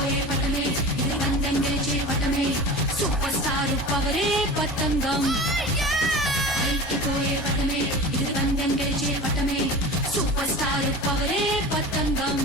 పోయే పటమే ఇది పందెం గెలిచే పటమే సూపర్ స్టార్ పవరే పతంగం పైకి పోయే పటమే ఇది పందెం గెలిచే పటమే సూపర్ స్టార్ పవరే పతంగం